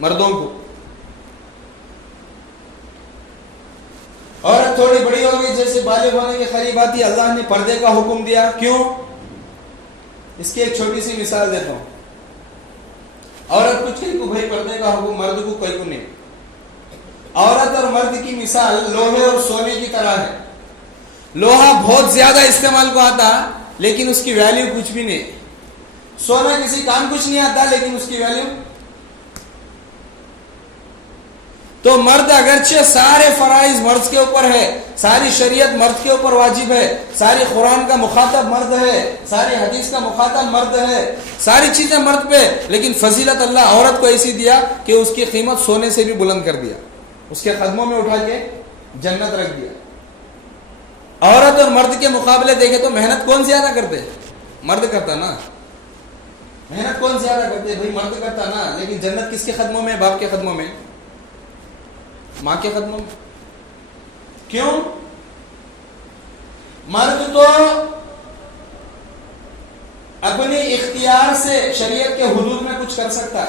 مردوں کو. عورت تھوڑی بڑی ہو گئی, جیسے بالغ ہونے کے قریب آتی, اللہ نے پردے کا حکم دیا. کیوں؟ اس کی ایک چھوٹی سی مثال دیتا ہوں. عورت کو کئی کو بھائی پردے کا حکم, مرد کو کوئی کو نہیں. عورت اور مرد کی مثال لوہے اور سونے کی طرح ہے. لوہا بہت زیادہ استعمال کو آتا لیکن اس کی ویلیو کچھ بھی نہیں. سونا کسی کام کچھ نہیں آتا لیکن اس کی ویلیو. تو مرد اگرچہ سارے فرائض مرد کے اوپر ہے, ساری شریعت مرد کے اوپر واجب ہے, ساری قرآن کا مخاطب مرد ہے, ساری حدیث کا مخاطب مرد ہے, ساری چیزیں مرد پہ, لیکن فضیلت اللہ عورت کو ایسی دیا کہ اس کی قیمت سونے سے بھی بلند کر دیا, اس کے قدموں میں اٹھا کے جنت رکھ دیا. عورت اور مرد کے مقابلے دیکھے تو محنت کون زیادہ کرتے؟ مرد کرتا نا. محنت کون زیادہ کرتے؟ بھائی مرد کرتا نا. لیکن جنت کس کے قدموں میں؟ باپ کے قدموں میں, ماں کے قدموں میں. کیوں؟ مرد تو اپنی اختیار سے شریعت کے حدود میں کچھ کر سکتا,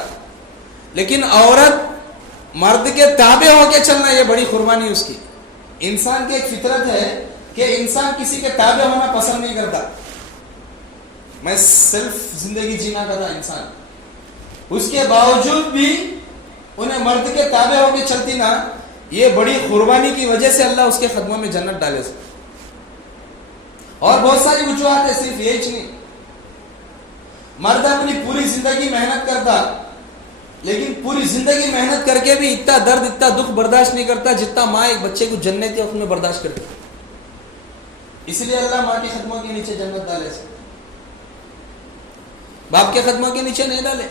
لیکن عورت مرد کے تابع ہو کے چلنا یہ بڑی قربانی اس کی. انسان کی ایک فطرت ہے کہ انسان کسی کے تابع ہونا پسند نہیں کرتا. میں صرف زندگی جینا کرتا انسان, اس کے باوجود بھی انہیں مرد کے تابع ہو کے چلتی نا, یہ بڑی قربانی کی وجہ سے اللہ اس کے قدموں میں جنت ڈالے. اور بہت ساری وجوہات ہے, صرف یہی نہیں. مرد اپنی پوری زندگی محنت کرتا, لیکن پوری زندگی محنت کر کے بھی اتنا درد اتنا دکھ برداشت نہیں کرتا جتنا ماں ایک بچے کو جنت کے وقت میں برداشت کرتی. اس لیے اللہ ماں کے قدموں کے نیچے جنت ڈالے, باپ کے قدموں کے نیچے نہیں ڈالے.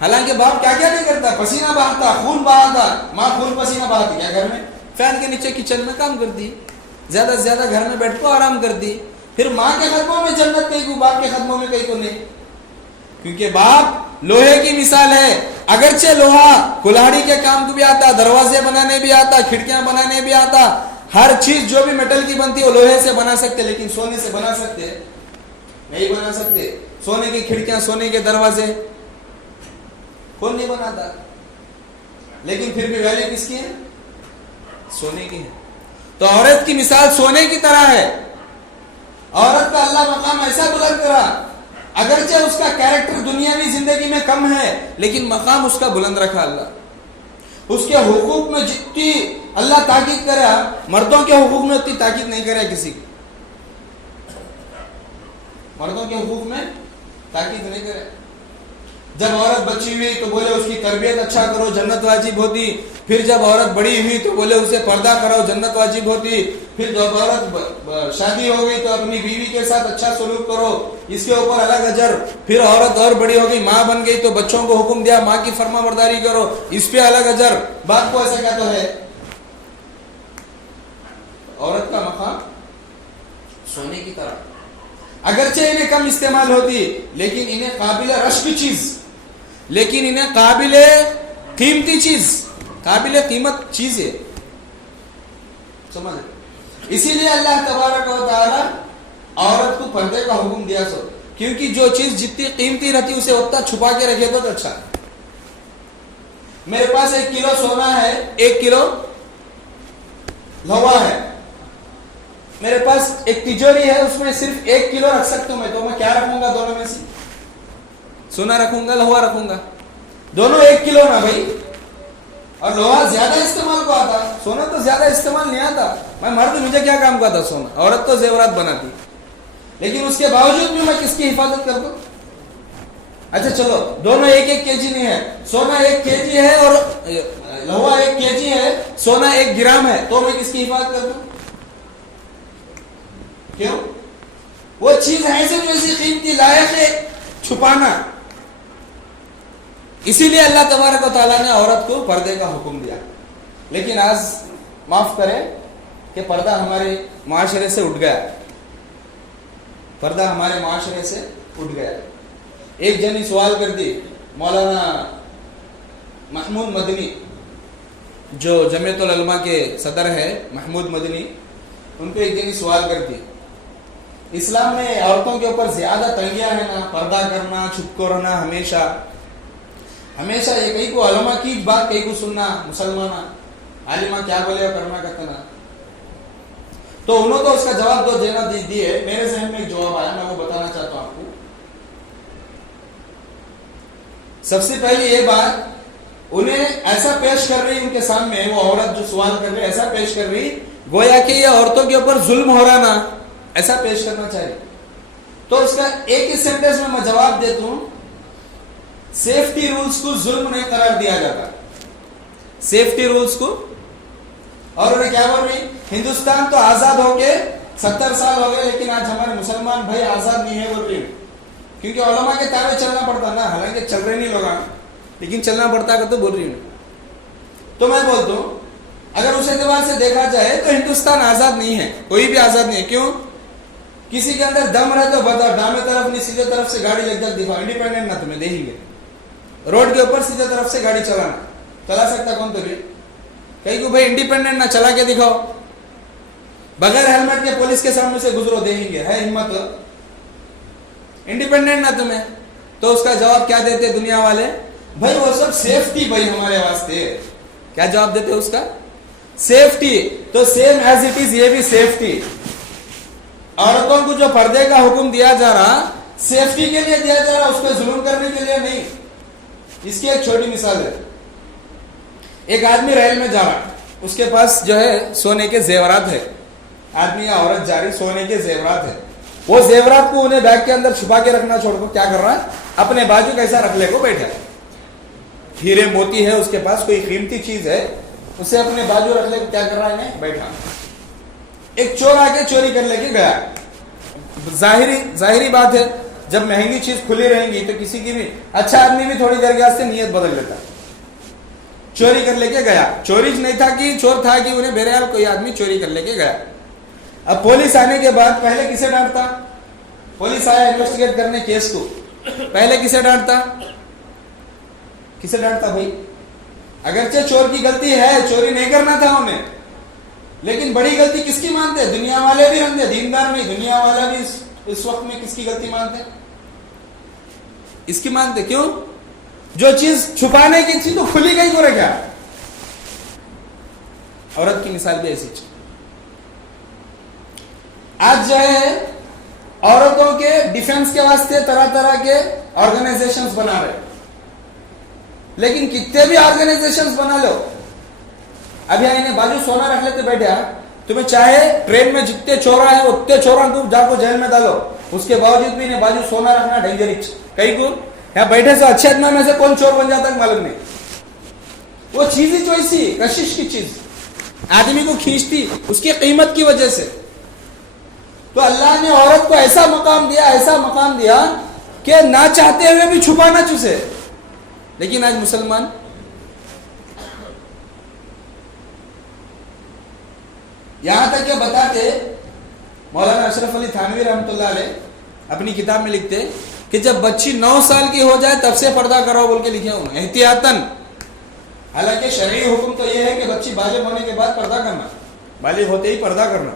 حالانکہ باپ کیا کیا نہیں کرتا, پسینہ بہاتا, خون بہاتا. ماں خون پسینہ بہاتی کیا گھر میں؟ فین کے نیچے کچن میں کام کرتی, زیادہ سے زیادہ گھر میں بیٹھ کو آرام کرتی. پھر ماں کے قدموں میں جنت کہیں کو, باپ کے قدموں میں کہیں کو نہیں. کیونکہ باپ لوہے کی مثال ہے. اگرچہ لوہا کلاڑی کے کام کو بھی آتا, دروازے بنانے بھی آتا, کھڑکیاں بنانے بھی آتا, ہر چیز جو بھی میٹل کی بنتی وہ لوہے سے بنا سکتے, لیکن سونے سے بنا سکتے نہیں بنا سکتے. سونے کی کھڑکیاں, سونے کے دروازے کون نہیں بناتا, لیکن پھر بھی ویلیو کس کی ہے؟ سونے کی ہے. تو عورت کی مثال سونے کی طرح ہے. عورت کا اللہ مقام ایسا بلند کرا, اگرچہ اس کا کیریکٹر دنیاوی زندگی میں کم ہے لیکن مقام اس کا بلند رکھا اللہ. اس کے حقوق میں جتنی اللہ تاکید کرا, مردوں کے حقوق میں اتنی تاکید نہیں کرا کسی کی. مردوں کے حقوق میں تاکید نہیں کرے. جب عورت بچی ہوئی تو بولے اس کی تربیت اچھا کرو, جنت واجب ہوتی. پھر جب عورت بڑی ہوئی تو بولے اسے پردہ کراؤ, جنت واجب ہوتی. پھر جب عورت شادی ہو گئی تو اپنی بیوی کے ساتھ اچھا سلوک کرو, اس کے اوپر الگ اجر. پھر عورت اور بڑی ہو گئی, ماں بن گئی تو بچوں کو حکم دیا ماں کی فرما برداری کرو, اس پہ الگ اجر. باپ کو ایسا کیا تو ہے. عورت کا مقام سونے کی طرح, اگرچہ انہیں کم استعمال ہوتی لیکن انہیں قابل رشک چیز, لیکن انہیں قابل قیمتی چیز, قابل قیمت چیز ہے. سمجھ. اسی لیے اللہ تبارک و تعالی عورت کو پردے کا حکم دیا سو, کیونکہ جو چیز جتنی قیمتی رہتی اسے اتنا چھپا کے رکھے تو اچھا. میرے پاس 1 کلو سونا ہے, 1 کلو لوہا ہے. میرے پاس ایک تجوری ہے, اس میں صرف 1 کلو رکھ سکتا ہوں میں, تو میں کیا رکھوں گا دونوں میں سے؟ سونا رکھوں گا, لوہا رکھوں گا؟ دونوں 1 کلو نا بھائی. اور لوہا زیادہ استعمال کو آتا, سونا تو زیادہ استعمال نہیں آتا. میں مرد, مجھے کیا کام کا تھا سونا, عورت تو زیورات بناتی. لیکن اس کے باوجود بھی میں کس کی حفاظت کرتا ہوں؟ اچھا چلو, دونوں 1-1 kg نہیں ہے, سونا 1 kg ہے اور لوہا 1 kg ہے, سونا 1 گرام ہے, تو میں کس کی حفاظت کرتا ہوں؟ کیوں؟ وہ چیز ایسے جو ایسی قیمتی لائق ہے چھپانا. اسی لیے اللہ تبارک و تعالیٰ نے عورت کو پردے کا حکم دیا. لیکن آج معاف کریں کہ پردہ ہمارے معاشرے سے اٹھ گیا, پردہ ہمارے معاشرے سے اٹھ گیا. ایک جنی سوال کر دی, مولانا محمود مدنی جو جمعیت العلماء کے صدر ہے, محمود مدنی, ان کو ایک جنی سوال کرتی, اسلام میں عورتوں کے اوپر زیادہ تنگیاں ہیں نا, پردہ کرنا, چھپ کو رہنا ہمیشہ, ہمیشہ یہ کہیں کو علماء کی بات کہیں کو سننا مسلمانہ عالمہ کیا بولے اور کرنا کرنا. تو انہوں تو اس کا جواب دو دینا دیے. میرے ذہن میں ایک جواب آیا, میں وہ بتانا چاہتا ہوں آپ کو. سب سے پہلے یہ بات انہیں ایسا پیش کر رہی ان کے سامنے, وہ عورت جو سوال کر رہی ایسا پیش کر رہی گویا کہ یہ عورتوں کے اوپر ظلم ہو رہا نا, ایسا پیش کرنا چاہیے. تو اس کا ایک ہی سینٹینس میں جواب دیتا ہوں, سیفٹی رولز کو ظلم نہیں قرار دیا جاتا. سیفٹی رولز کو, اور انہیں کیا بول رہی, ہندوستان تو آزاد ہو کے 70 سال ہو گئے لیکن آج ہمارے مسلمان بھائی آزاد نہیں ہے بول رہی, کیونکہ علماء کے تابع چلنا پڑتا نا, حالانکہ چل رہے نہیں لوگ لیکن چلنا پڑتا ہے تو بول رہی ہوں. تو میں بولتا ہوں اگر اس اعتبار سے دیکھا جائے تو ہندوستان آزاد نہیں ہے, کوئی بھی آزاد نہیں ہے. کیوں؟ کسی کے اندر دم رہے تو بتاؤ, ڈامے طرف نہیں سیدھے طرف سے گاڑی لگ جاتی, دکھاؤ انڈیپینڈنٹ نہ تمہیں دیکھیں گے. روڈ کے اوپر سیدھے طرف سے گاڑی چلا سکتا کون تو بھی, کہیں کو بھائی انڈیپینڈنٹ نہ چلا کے دکھاؤ, بغیر ہیلمٹ کے پولیس کے سامنے سے گزرو دیکھیں گے, ہے ہمت انڈیپینڈنٹ نہ تمہیں. تو اس کا جواب کیا دیتے دنیا والے, بھائی وہ سب سیفٹی بھائی ہمارے واسطے. کیا جواب دیتے اس کا, سیفٹی. تو سیم ایز اٹ از یہ بھی سیفٹی. عورتوں کو جو پردے کا حکم دیا جا رہا سیفٹی کے لیے دیا جا رہا, اس پہ ظلم کرنے کے لیے نہیں. اس کی ایک چھوٹی مثال ہے, ایک آدمی ریل میں جا رہا, اس کے پاس جو ہے سونے کے زیورات ہے. آدمی یا عورت جا رہی, سونے کے زیورات ہے. وہ زیورات کو انہیں بیگ کے اندر چھپا کے رکھنا چھوڑ کر کیا کر رہا ہے, اپنے بازو کیسا رکھ لے کو بیٹھا. ہیرے موتی ہے اس کے پاس, کوئی قیمتی چیز ہے, اسے اپنے بازو رکھ لے کو کیا کر رہا ہے بیٹھا. ایک چور آ کے چوری کر لے کے گیا. ظاہری بات ہے جب مہنگی چیز کھلی رہیں گی تو کسی کی بھی, اچھا آدمی بھی تھوڑی دیر کے سے نیت بدل لیتا. چوری کر لے کے گیا, چوری نہیں تھا کہ چور تھا کہ انہیں بہرحال کوئی آدمی چوری کر لے کے گیا. اب پولیس آنے کے بعد پہلے کسے ڈانٹتا, پولیس آیا انویسٹیگیٹ کرنے کیس کو, پہلے کسے ڈانٹتا بھائی. اگرچہ چور کی غلطی ہے, چوری نہیں کرنا تھا انہیں, لیکن بڑی غلطی کس کی مانتے, دنیا والے بھی رہتے, دیندار نہیں, دنیا والا بھی اس وقت میں کس کی غلطی مانتے, اس کی مانتے. کیوں؟ جو چیز چھپانے کی تھی تو کھلی گئی کو رکھا. عورت کی مثال بھی ایسی چیز. آج جو ہے عورتوں کے ڈیفنس کے واسطے طرح طرح کے آرگنائزیشنز بنا رہے, لیکن کتنے بھی آرگنائزیشنز بنا لو, اب یہاں انہیں بازو سونا رکھ لیتے بیٹھے, تمہیں چاہے ٹرین میں جتنے چورا ہے اتنے چوروں کو جا کو جیل میں ڈالو, اس کے باوجود بھی انہیں بازو سونا رکھنا ڈینجرس. کئی کو یہاں بیٹھے سے اچھے آدمی میں سے کون چور بن جاتا ہے معلوم نہیں. وہ چیز ہی جو ایسی کشش کی چیز آدمی کو کھینچتی اس کی قیمت کی وجہ سے. تو اللہ نے عورت کو ایسا مقام دیا کہ نہ چاہتے ہوئے بھی چھپانا چوسے. لیکن آج مسلمان یہاں تک کہ بتاتے, مولانا اشرف علی تھانوی رحمۃ اللہ علیہ اپنی کتاب میں لکھتے کہ جب بچی 9 سال کی ہو جائے تب سے پردہ کرو بول کے لکھے انہوں نے احتیاطاً. حالانکہ شرعی حکم تو یہ ہے کہ بچی بالغ ہونے کے بعد پردہ کرنا, بالغ ہوتے ہی پردہ کرنا,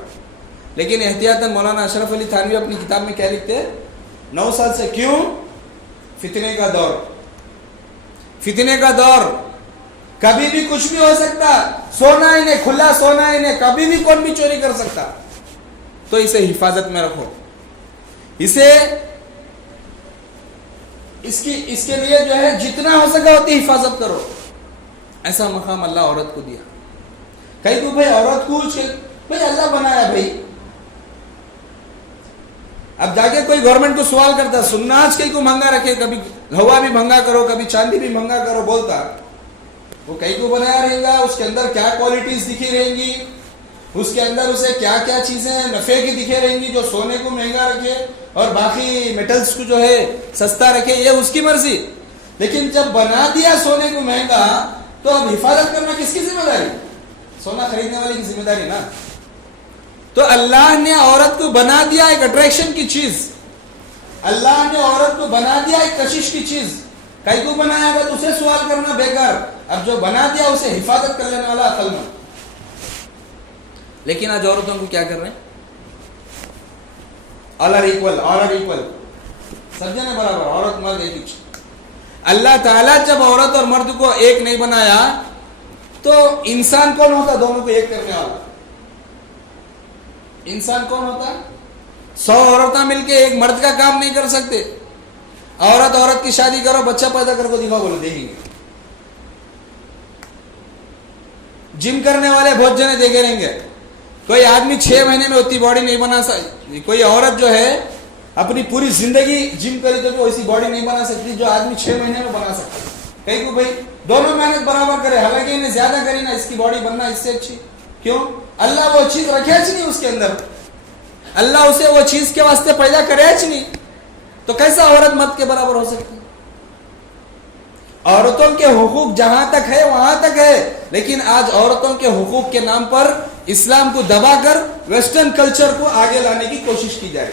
لیکن احتیاطاً مولانا اشرف علی تھانوی اپنی کتاب میں کیا لکھتے, 9 سال سے. کیوں؟ فتنے کا دور, کبھی بھی کچھ بھی ہو سکتا, سونا انہیں کھلا سونا انہیں, کبھی بھی کون بھی چوری کر سکتا. تو اسے حفاظت میں رکھو, اسے اس کے لیے جو ہے جتنا ہو سکا ہوتی حفاظت کرو. ایسا مقام اللہ عورت کو دیا. کہیں کو بھائی عورت کو بھائی اللہ بنایا بھائی. اب جا کے کوئی گورنمنٹ کو سوال کرتا, سناج کہیں کو مہنگا رکھے, کبھی ہوا بھی مہنگا کرو, کبھی چاندی بھی مہنگا کرو, بولتا وہ کہیں کو بنایا رہے گا, اس کے اندر کیا کوالٹیز دکھی رہیں گی, اس کے اندر اسے کیا کیا چیزیں نفع کی دکھے رہیں گی, جو سونے کو مہنگا رکھے اور باقی میٹلز کو جو ہے سستا رکھے, یہ اس کی مرضی. لیکن جب بنا دیا سونے کو مہنگا تو اب حفاظت کرنا کس کی ذمہ داری, سونا خریدنے والے کی ذمہ داری نا. تو اللہ نے عورت کو بنا دیا ایک اٹریکشن کی چیز, اللہ نے عورت کو بنا دیا ایک کشش کی چیز. کئی کو بنایا گا تو اسے سوال کرنا بیکار, اب جو بنا دیا اسے حفاظت کر لینے والا عقل مند. لیکن آج عورتوں کو کیا کر رہے ہیں, آل آر ایکول, سب جنے برابر, عورت مرد ایک ہی. اللہ تعالیٰ جب عورت اور مرد کو ایک نہیں بنایا تو انسان کون ہوتا دونوں کو ایک کرنے والا؟ انسان کون ہوتا؟ 100 عورتیں مل کے ایک مرد کا کام نہیں کر سکتے. عورت کی شادی کرو, بچہ پیدا کر کو دکھاؤ, بولو دیکھیں گے. جم کرنے والے بہت جنے دیکھے رہیں گے. کوئی آدمی 6 مہینے میں اتنی باڈی نہیں بنا سکتی. کوئی عورت جو ہے اپنی پوری زندگی جم کری تو وہ ایسی باڈی نہیں بنا سکتی جو آدمی 6 مہینے میں بنا سکتا. کہیں کو بھائی دونوں محنت برابر کرے, حالانکہ انہیں زیادہ کری نا, اس کی باڈی بننا اس سے اچھی. کیوں؟ اللہ وہ چیز رکھے اچ نہیں اس کے اندر, اللہ اسے وہ چیز کے واسطے پیدا کرے اچ نہیں, تو کیسا عورت مرد کے برابر ہو سکتی؟ عورتوں کے حقوق جہاں تک ہے وہاں تک ہے, لیکن آج عورتوں کے حقوق کے نام پر اسلام کو دبا کر ویسٹرن کلچر کو آگے لانے کی کوشش کی جائے.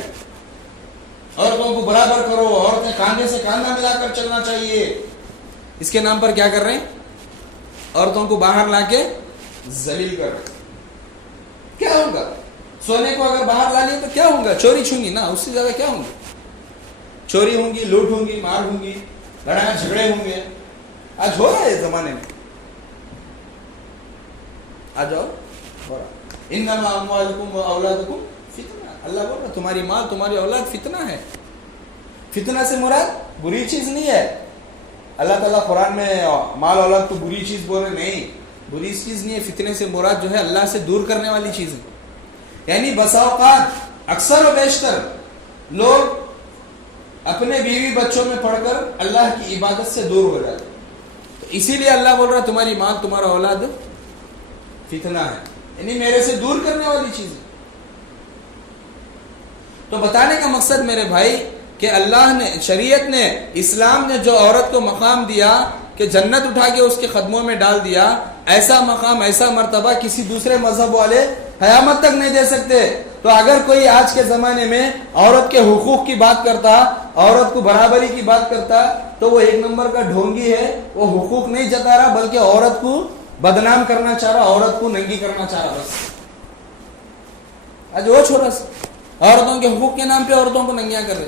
عورتوں کو برابر کرو, عورتیں کاندھے سے کاندھا ملا کر چلنا چاہیے. اس کے نام پر کیا کر رہے ہیں؟ عورتوں کو باہر لا کے ذلیل کر رہے ہیں. کیا ہوگا؟ سونے کو اگر باہر لا لیے تو کیا ہوگا؟ چوری چھونگی نا, اس سے زیادہ کیا ہوں گے؟ چوری ہوں گی, لوٹ ہوں گی, مار ہوں گی, لڑائیاں جھگڑے ہوں گے. آج ہو رہا ہے اس زمانے میں, آج ہو رہا. انما اموالکم و اولادکم فتنہ, اللہ بول رہا تمہاری مال تمہاری اولاد فتنہ ہے. فتنہ سے مراد بری چیز نہیں ہے. اللہ تعالیٰ قرآن میں مال اولاد کو بری چیز بول رہے نہیں, بری چیز نہیں ہے. فتنے سے مراد جو ہے اللہ سے دور کرنے والی چیز ہے. یعنی بسا اوقات اکثر و بیشتر لوگ اپنے بیوی بچوں میں پڑھ کر اللہ کی عبادت سے دور ہو جاتے. تو اسی لیے اللہ بول رہا تمہاری مال تمہارا اولاد فتنہ ہے, یعنی میرے سے دور کرنے والی چیز ہے. تو بتانے کا مقصد میرے بھائی کہ اللہ نے, شریعت نے, اسلام نے جو عورت کو مقام دیا کہ جنت اٹھا کے اس کے قدموں میں ڈال دیا, ایسا مقام ایسا مرتبہ کسی دوسرے مذہب والے قیامت تک نہیں دے سکتے. تو اگر کوئی آج کے زمانے میں عورت کے حقوق کی بات کرتا, عورت کو برابری کی بات کرتا, تو وہ 1 نمبر کا ڈھونگی ہے. وہ حقوق نہیں جتا رہا بلکہ عورت کو بدنام کرنا چاہ رہا, عورت کو ننگی کرنا چاہ رہا. بس آج وہ چھوڑا سا عورتوں کے حقوق کے نام پہ عورتوں کو ننگیاں کر رہے.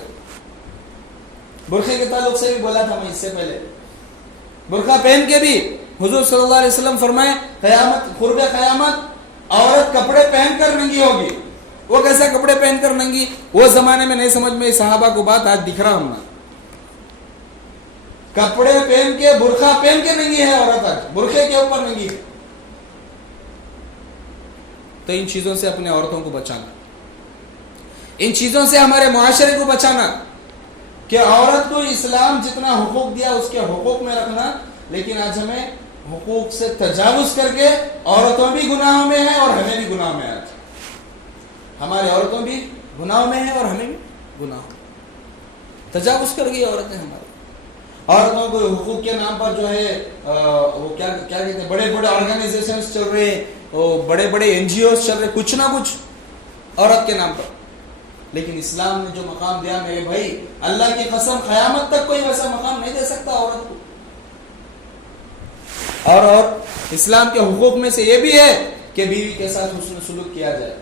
برقعے کے تعلق سے بھی بولا تھا میں اس سے پہلے, برقع پہن کے بھی حضور صلی اللہ علیہ وسلم فرمائے قیامت, قرب قیامت عورت کپڑے پہن کر ننگی ہوگی. وہ کیسا کپڑے پہن کر ننگی؟ وہ زمانے میں نہیں سمجھ میں صحابہ کو بات, آج دکھ رہا ہوں نا. کپڑے پہن کے, برقع پہن کے ننگی ہے عورت, آج برقعے کے اوپر ننگی ہے. تو ان چیزوں سے اپنے عورتوں کو بچانا, ان چیزوں سے ہمارے معاشرے کو بچانا, کہ عورت کو اسلام جتنا حقوق دیا اس کے حقوق میں رکھنا. لیکن آج ہمیں حقوق سے تجاوز کر کے عورتوں بھی گناہوں میں ہیں اور ہمیں بھی گناہ میں. آج ہمارے عورتوں بھی گناہوں میں ہیں اور ہمیں بھی گناہ, تجاوز کر گئی عورتیں ہمارے. عورتوں کو حقوق کے نام پر جو ہے وہ کیا کہتے ہیں, بڑے بڑے آرگنائزیشنز چل رہے ہیں, بڑے بڑے NGOs چل رہے, کچھ نہ کچھ عورت کے نام پر. لیکن اسلام نے جو مقام دیا میرے بھائی, اللہ کی قسم قیامت تک کوئی ویسا مقام نہیں دے سکتا عورت کو. اور اسلام کے حقوق میں سے یہ بھی ہے کہ بیوی کے ساتھ حسن سلوک کیا جائے.